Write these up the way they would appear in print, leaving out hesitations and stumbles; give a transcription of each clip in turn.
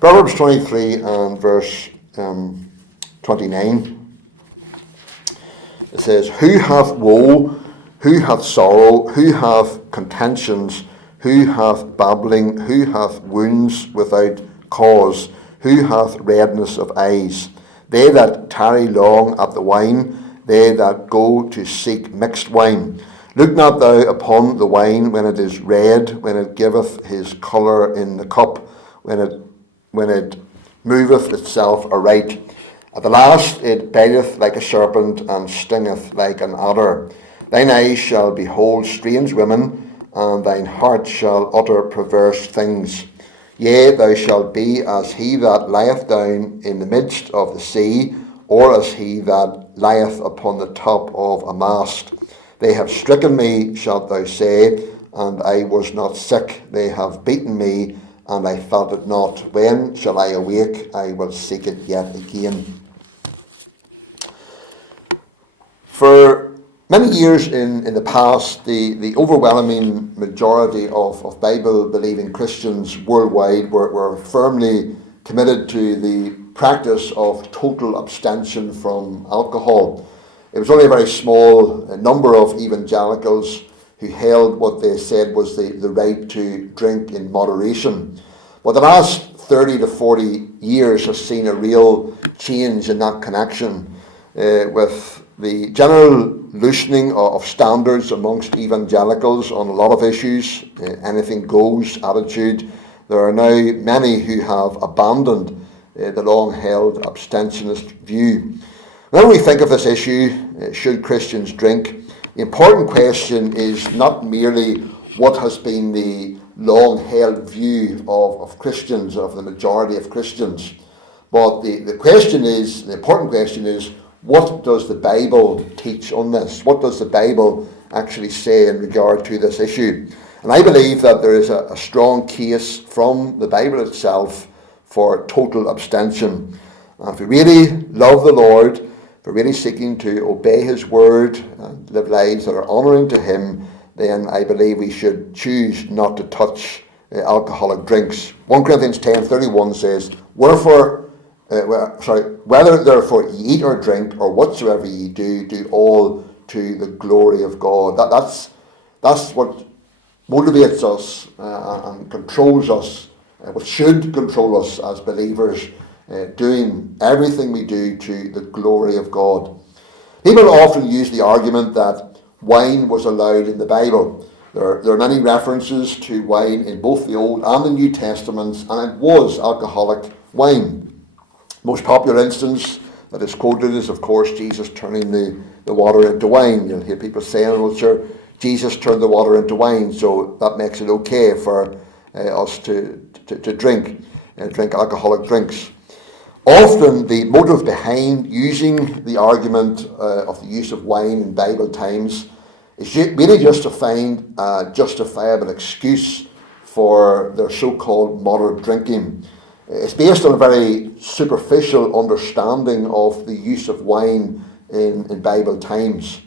Proverbs 23 and verse 29. It says, Who hath woe, who hath sorrow, who hath contentions, who hath babbling, who hath wounds without cause, who hath redness of eyes? They that tarry long at the wine, they that go to seek mixed wine. Look not thou upon the wine when it is red, when it giveth his colour in the cup, when it moveth itself aright. At the last it biteth like a serpent, and stingeth like an adder. Thine eyes shall behold strange women, and thine heart shall utter perverse things. Yea, thou shalt be as he that lieth down in the midst of the sea, or as he that lieth upon the top of a mast. They have stricken me, shalt thou say, and I was not sick. They have beaten me, and I felt it not. When shall I awake? I will seek it yet again. For many years in the past, the overwhelming majority of Bible-believing Christians worldwide were firmly committed to the practice of total abstention from alcohol. It was only a very small number of evangelicals who held what they said was the right to drink in moderation. But the last 30 to 40 years has seen a real change in that connection, with the general loosening of standards amongst evangelicals on a lot of issues, anything goes attitude. There are now many who have abandoned the long-held abstentionist view. When we think of this issue, should Christians drink, the important question is not merely what has been the long-held view of Christians, of the majority of Christians, but the important question is, what does the Bible teach on this? What does the Bible actually say in regard to this issue? And I believe that there is a strong case from the Bible itself for total abstention. And if we really love the Lord, if we're really seeking to obey his word and live lives that are honouring to him, then I believe we should choose not to touch alcoholic drinks. 1 Corinthians 10:31 says, whether therefore ye eat or drink, or whatsoever ye do, do all to the glory of God. That's what motivates us and controls us, what should control us as believers, doing everything we do to the glory of God. People often use the argument that wine was allowed in the Bible. There are many references to wine in both the Old and the New Testaments, and it was alcoholic wine. Most popular instance that is quoted is, of course, Jesus turning the water into wine. You'll hear people saying, well, sure, Jesus turned the water into wine, so that makes it okay for us to drink alcoholic drinks. Often the motive behind using the argument of the use of wine in Bible times is really just to find a justifiable excuse for their so-called moderate drinking. It's based on a very superficial understanding of the use of wine in Bible times.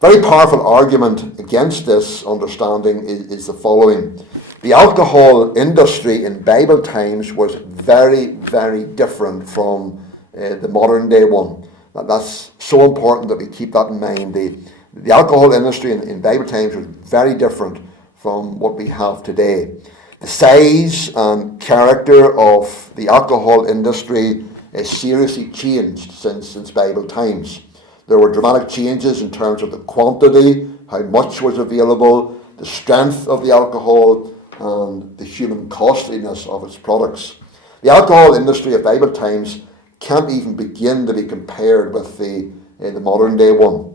Very powerful argument against this understanding is the following. The alcohol industry in Bible times was very, very different from the modern day one. That's so important that we keep that in mind. The alcohol industry in Bible times was very different from what we have today. The size and character of the alcohol industry is seriously changed since Bible times. There were dramatic changes in terms of the quantity, how much was available, the strength of the alcohol, and the human costliness of its products. The alcohol industry of Bible times can't even begin to be compared with the modern day one.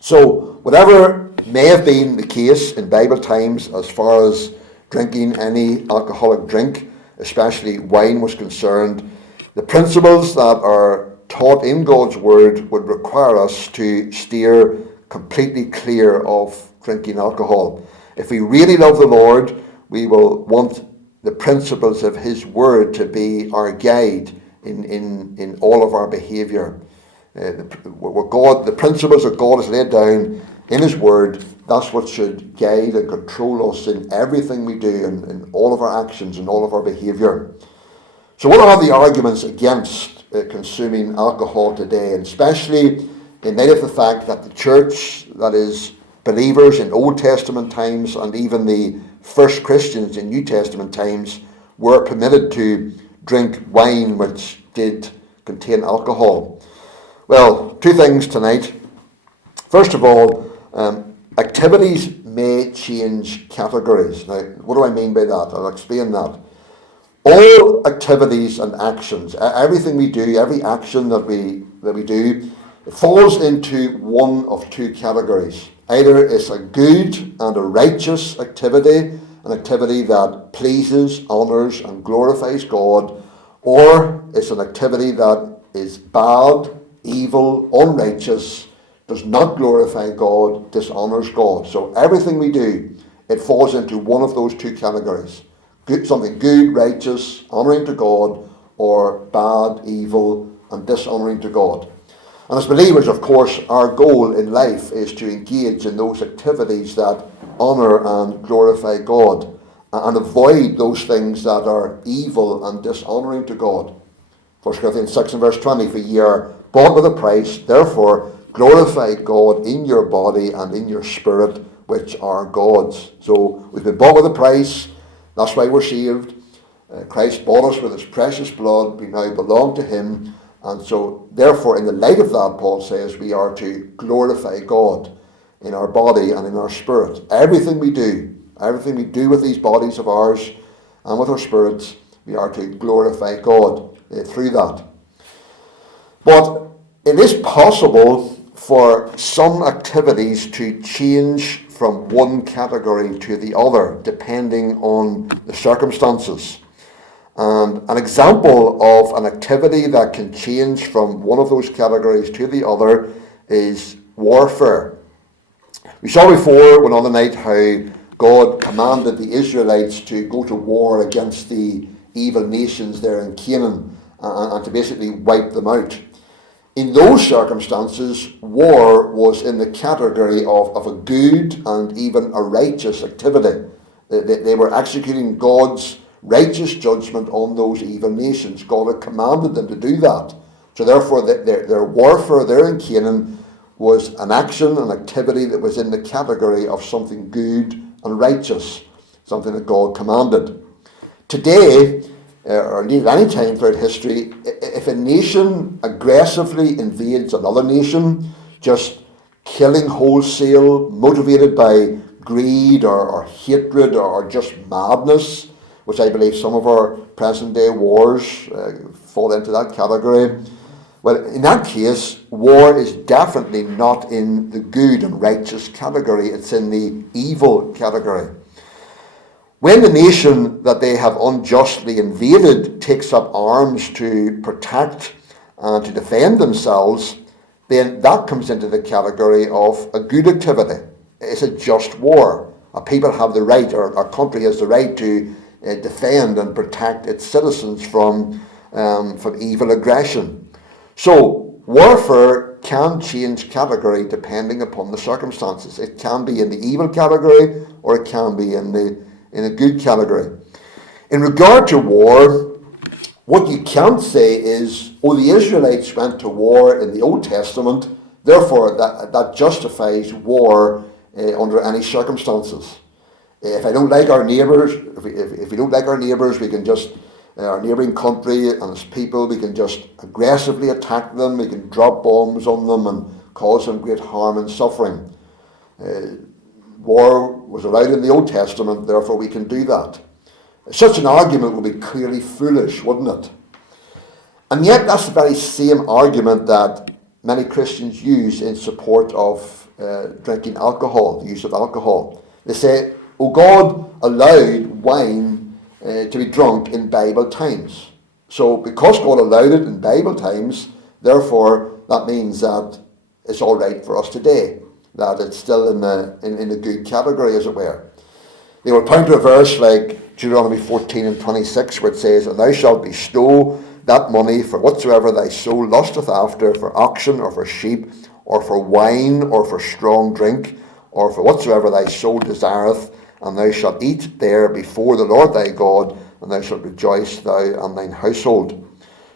So, whatever may have been the case in Bible times as far as drinking any alcoholic drink, especially wine, was concerned, the principles that are taught in God's word would require us to steer completely clear of drinking alcohol. If we really love the Lord, we will want the principles of his word to be our guide in all of our behaviour. The principles that God has laid down in his word, that's what should guide and control us in everything we do, in all of our actions and all of our behaviour. So what are the arguments against consuming alcohol today, and especially in light of the fact that the church, that is, believers in Old Testament times and even the first Christians in New Testament times, were permitted to drink wine which did contain alcohol? Well, two things tonight. First of all, activities may change categories. Now, what do I mean by that? I'll explain that. All activities and actions, everything we do, every action that we do, it falls into one of two categories. Either it's a good and a righteous activity, an activity that pleases, honours and glorifies God, or it's an activity that is bad, evil, unrighteous, does not glorify God, dishonours God. So everything we do, it falls into one of those two categories. Something good, righteous, honouring to God, or bad, evil, and dishonouring to God. And as believers, of course, our goal in life is to engage in those activities that honour and glorify God, and avoid those things that are evil and dishonouring to God. 1 Corinthians 6 and verse 20, for ye are bought with a price, therefore glorify God in your body and in your spirit, which are God's. So we've been bought with a price. That's why we're saved. Christ bought us with his precious blood. We now belong to him. And so, therefore, in the light of that, Paul says, we are to glorify God in our body and in our spirit. Everything we do with these bodies of ours and with our spirits, we are to glorify God through that. But it is possible for some activities to change from one category to the other, depending on the circumstances. And an example of an activity that can change from one of those categories to the other is warfare. We saw before, one other night, how God commanded the Israelites to go to war against the evil nations there in Canaan and to basically wipe them out. In those circumstances, war was in the category of a good and even a righteous activity. They were executing God's righteous judgment on those evil nations. God had commanded them to do that. So therefore, their warfare there in Canaan was an action, an activity that was in the category of something good and righteous, something that God commanded. Today, or indeed at any time throughout history, if a nation aggressively invades another nation, just killing wholesale, motivated by greed or hatred or just madness, which I believe some of our present day wars fall into that category, well, in that case, war is definitely not in the good and righteous category, it's in the evil category. When the nation that they have unjustly invaded takes up arms to protect and to defend themselves, then that comes into the category of a good activity. It's a just war. A people have the right, or a country has the right to defend and protect its citizens from evil aggression. So warfare can change category depending upon the circumstances. It can be in the evil category, or it can be in a good category. In regard to war, what you can't say is, the Israelites went to war in the Old Testament, therefore that justifies war under any circumstances. If I don't like our neighbours, if we don't like our neighbours, we can just, our neighbouring country and its people, we can just aggressively attack them, we can drop bombs on them and cause them great harm and suffering. War was allowed in the Old Testament, therefore we can do that. Such an argument would be clearly foolish, wouldn't it? And yet that's the very same argument that many Christians use in support of drinking alcohol, the use of alcohol. They say, God allowed wine to be drunk in Bible times. So because God allowed it in Bible times, therefore that means that it's all right for us today, that it's still in the good category, as it were. They will point to a verse like Deuteronomy 14 and 26, where it says, and thou shalt bestow that money for whatsoever thy soul lusteth after, for oxen or for sheep, or for wine, or for strong drink, or for whatsoever thy soul desireth, and thou shalt eat there before the Lord thy God, and thou shalt rejoice, thou and thine household.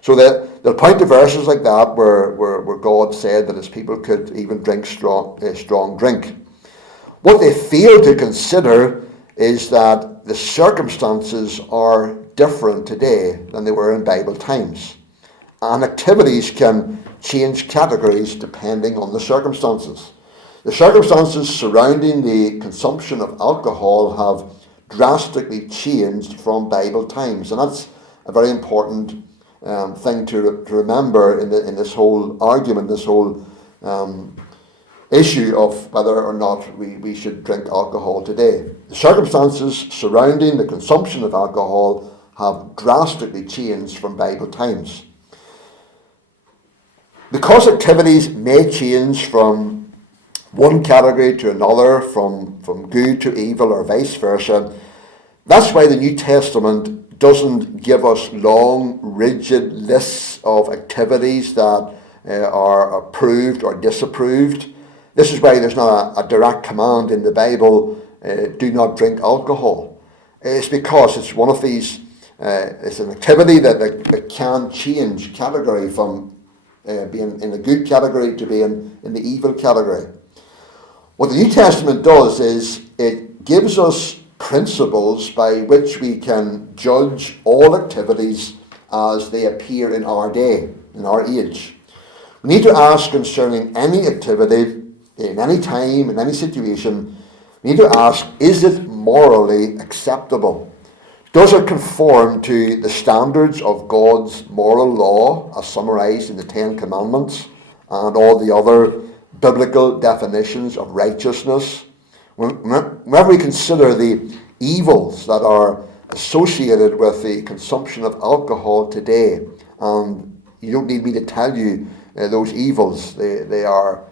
So they'll point to verses like that where God said that his people could even drink strong drink. What they fail to consider is that the circumstances are different today than they were in Bible times. And activities can change categories depending on the circumstances. The circumstances surrounding the consumption of alcohol have drastically changed from Bible times, and that's a very important thing to remember in this whole argument, this whole issue of whether or not we should drink alcohol today. The circumstances surrounding the consumption of alcohol have drastically changed from Bible times. Because activities may change from one category to another, from good to evil or vice versa, that's why the New Testament doesn't give us long, rigid lists of activities that are approved or disapproved. This is why there's not a direct command in the Bible, do not drink alcohol. It's because it's one of these, it's an activity that can change category from being in the good category to being in the evil category. What the New Testament does is it gives us principles by which we can judge all activities as they appear in our day, in our age. We need to ask concerning any activity, in any time, in any situation, we need to ask, is it morally acceptable? Does it conform to the standards of God's moral law as summarized in the Ten Commandments and all the other biblical definitions of righteousness? Whenever we consider the evils that are associated with the consumption of alcohol today, and you don't need me to tell you those evils, they are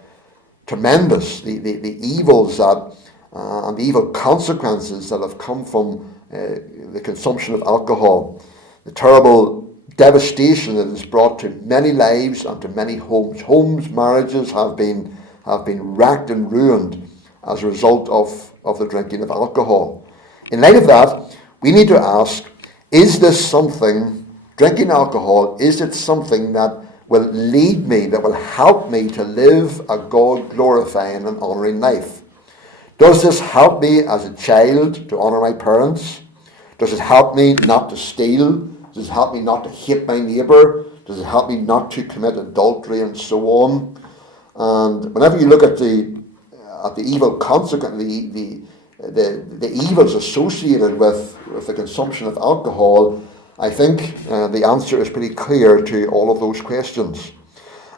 tremendous. The evils that and the evil consequences that have come from the consumption of alcohol, the terrible devastation that is brought to many lives and to many homes. Marriages have been wrecked and ruined as a result of the drinking of alcohol. In light of that, we need to ask, is this something, drinking alcohol, is it something that will lead me, that will help me to live a God-glorifying and honouring life? Does this help me as a child to honour my parents? Does it help me not to steal? Does it help me not to hate my neighbour? Does it help me not to commit adultery and so on? And whenever you look at the evil consequence, the evils associated with the consumption of alcohol, I think the answer is pretty clear to all of those questions.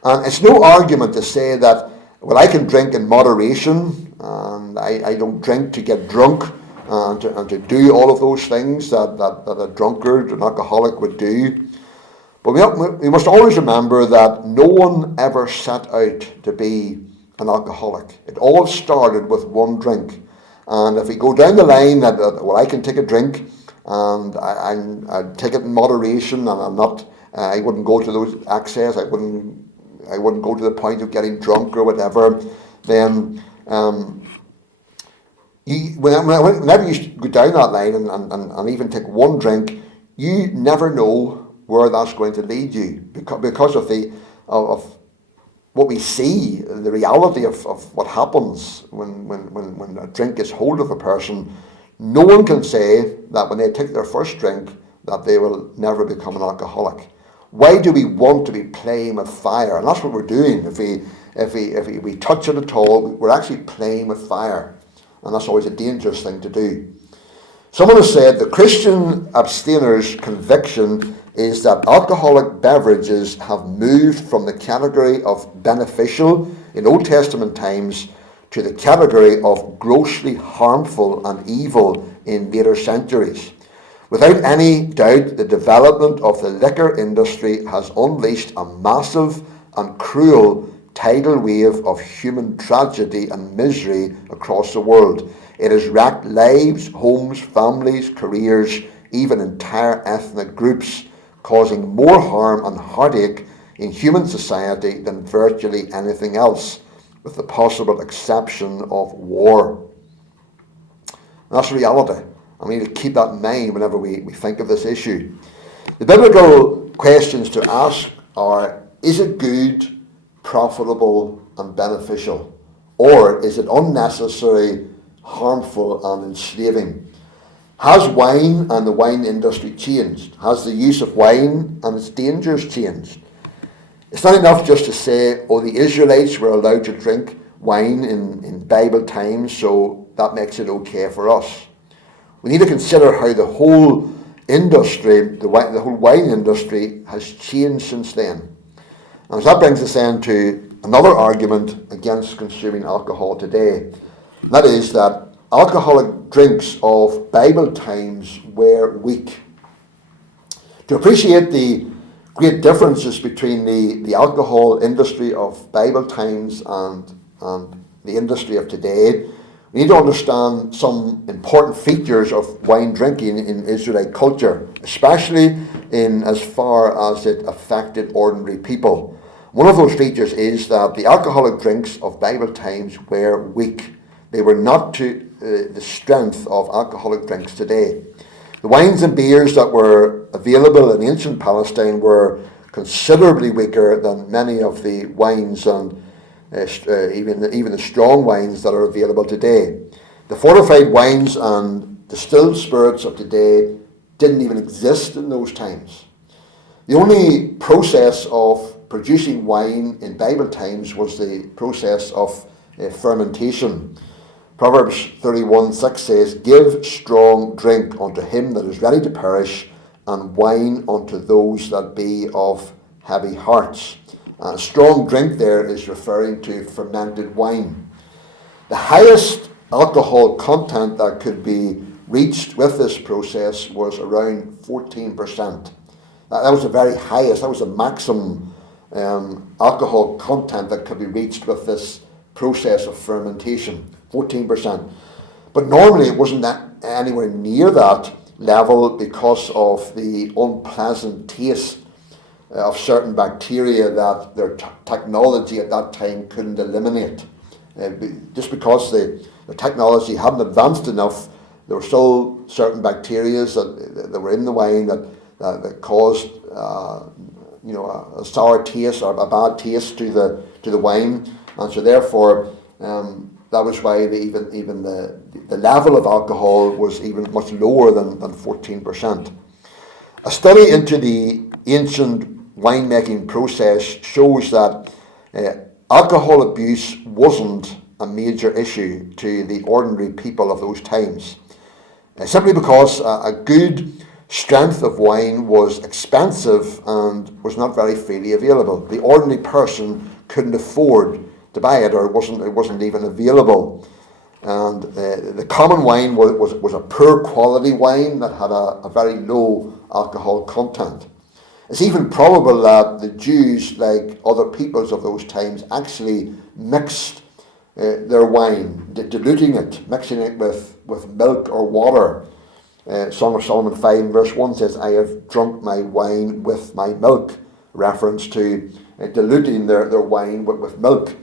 And it's no argument to say that, well, I can drink in moderation, and I don't drink to get drunk, and to do all of those things that a drunkard, an alcoholic would do. But we must always remember that no one ever set out to be an alcoholic. It all started with one drink. And if we go down the line that well, I can take a drink, and I take it in moderation, and I wouldn't go to those excess, I wouldn't go to the point of getting drunk or whatever, then whenever you go down that line and even take one drink, you never know where that's going to lead you because of what we see, the reality of what happens when a drink gets hold of a person. No one can say that when they take their first drink that they will never become an alcoholic. Why do we want to be playing with fire? And that's what we're doing. If we touch it at all, we're actually playing with fire. And that's always a dangerous thing to do. Someone has said the Christian abstainer's conviction is that alcoholic beverages have moved from the category of beneficial in Old Testament times to the category of grossly harmful and evil in later centuries. Without any doubt, the development of the liquor industry has unleashed a massive and cruel tidal wave of human tragedy and misery across the world. It has wrecked lives, homes, families, careers, even entire ethnic groups, causing more harm and heartache in human society than virtually anything else, with the possible exception of war. That's reality. And we need to keep that in mind whenever we think of this issue. The biblical questions to ask are, is it good, profitable, and beneficial? Or is it unnecessary, harmful, and enslaving? Has wine and the wine industry changed? Has the use of wine and its dangers changed? It's not enough just to say, oh, the Israelites were allowed to drink wine in Bible times, so that makes it okay for us. We need to consider how the whole industry, the whole wine industry, has changed since then. And that brings us then to another argument against consuming alcohol today. And that is that alcoholic drinks of Bible times were weak. To appreciate the great differences between the alcohol industry of Bible times and the industry of today, we need to understand some important features of wine drinking in Israelite culture, especially in as far as it affected ordinary people. One of those features is that the alcoholic drinks of Bible times were weak. They were not to the strength of alcoholic drinks today. The wines and beers that were available in ancient Palestine were considerably weaker than many of the wines and even the strong wines that are available today. The fortified wines and distilled spirits of today didn't even exist in those times. The only process of producing wine in Bible times was the process of fermentation. Proverbs 31:6 says, "Give strong drink unto him that is ready to perish, and wine unto those that be of heavy hearts." Strong drink there is referring to fermented wine. The highest alcohol content that could be reached with this process was around 14%. That was the very highest, that was the maximum alcohol content that could be reached with this process of fermentation, 14%. But normally it wasn't anywhere near that level because of the unpleasant taste of certain bacteria that their technology at that time couldn't eliminate. Just because the technology hadn't advanced enough, there were still certain bacteria that were in the wine that caused a sour taste or a bad taste to the wine, and so therefore that was why even the level of alcohol was even much lower than 14%. A study into the ancient winemaking process shows that alcohol abuse wasn't a major issue to the ordinary people of those times, simply because a good strength of wine was expensive and was not very freely available. The ordinary person couldn't afford to buy it, or it wasn't even available. And the common wine was a poor quality wine that had a very low alcohol content. It's even probable that the Jews, like other peoples of those times, actually mixed their wine, diluting it, mixing it with milk or water. Song of Solomon 5 verse 1 says, "I have drunk my wine with my milk," reference to diluting their wine with milk.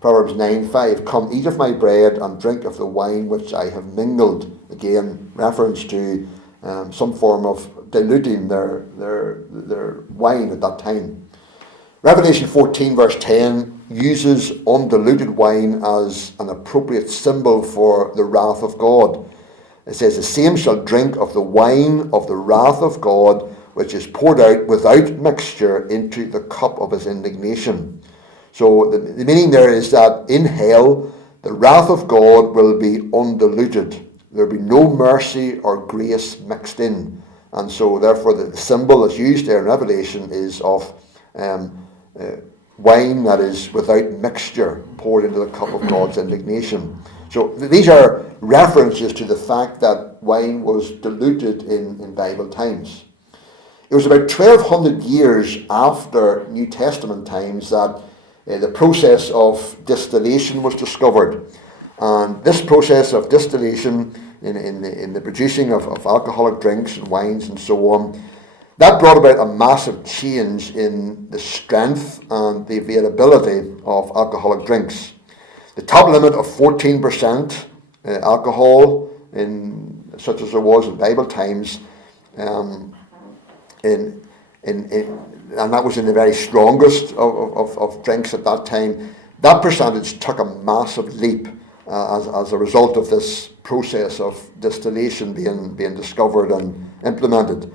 Proverbs 9:5, "Come, eat of my bread and drink of the wine which I have mingled." Again, reference to some form of diluting their wine at that time. Revelation 14 verse 10 uses undiluted wine as an appropriate symbol for the wrath of God. It says, "The same shall drink of the wine of the wrath of God, which is poured out without mixture into the cup of his indignation." So the meaning there is that in hell, the wrath of God will be undiluted. There will be no mercy or grace mixed in. And so therefore the symbol that's used there in Revelation is of wine that is without mixture poured into the cup of God's indignation. So these are references to the fact that wine was diluted in Bible times. It was about 1200 years after New Testament times that the process of distillation was discovered. And this process of distillation in the producing of alcoholic drinks and wines and so on, that brought about a massive change in the strength and the availability of alcoholic drinks. The top limit of 14% alcohol such as there was in Bible times, um, and that was in the very strongest of drinks at that time, that percentage took a massive leap as a result of this process of distillation being discovered and implemented.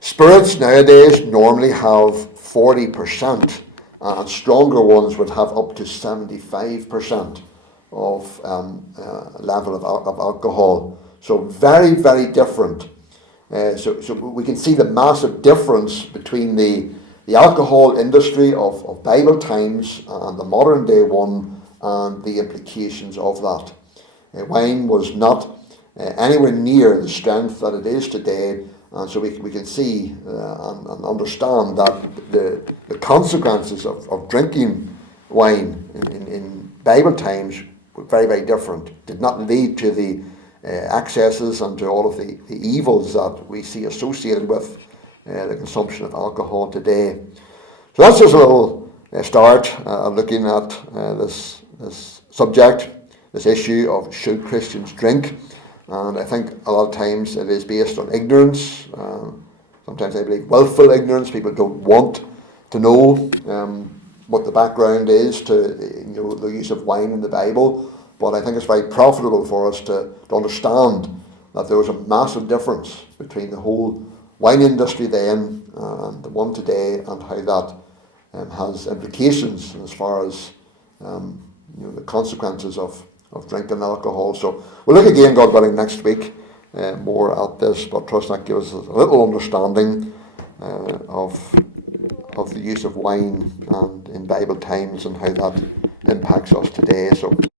Spirits nowadays normally have 40%, and stronger ones would have up to 75% of level of alcohol. So very, very different. So we can see the massive difference between the alcohol industry of Bible times and the modern day one, and the implications of that. Wine was not anywhere near the strength that it is today, and so we can see and understand that the consequences of drinking wine in Bible times were very, very different. Did not lead to the excesses and to all of the evils that we see associated with the consumption of alcohol today. So that's just a little start of looking at this subject, this issue of should Christians drink. And I think a lot of times it is based on ignorance. Sometimes I believe willful ignorance. People don't want to know what the background is to the use of wine in the Bible. But I think it's very profitable for us to understand that there was a massive difference between the whole wine industry then and the one today, and how that has implications as far as the consequences of drinking alcohol. So we'll look again, God willing, next week more at this, but trust that gives us a little understanding of the use of wine and in Bible times and how that impacts us today. So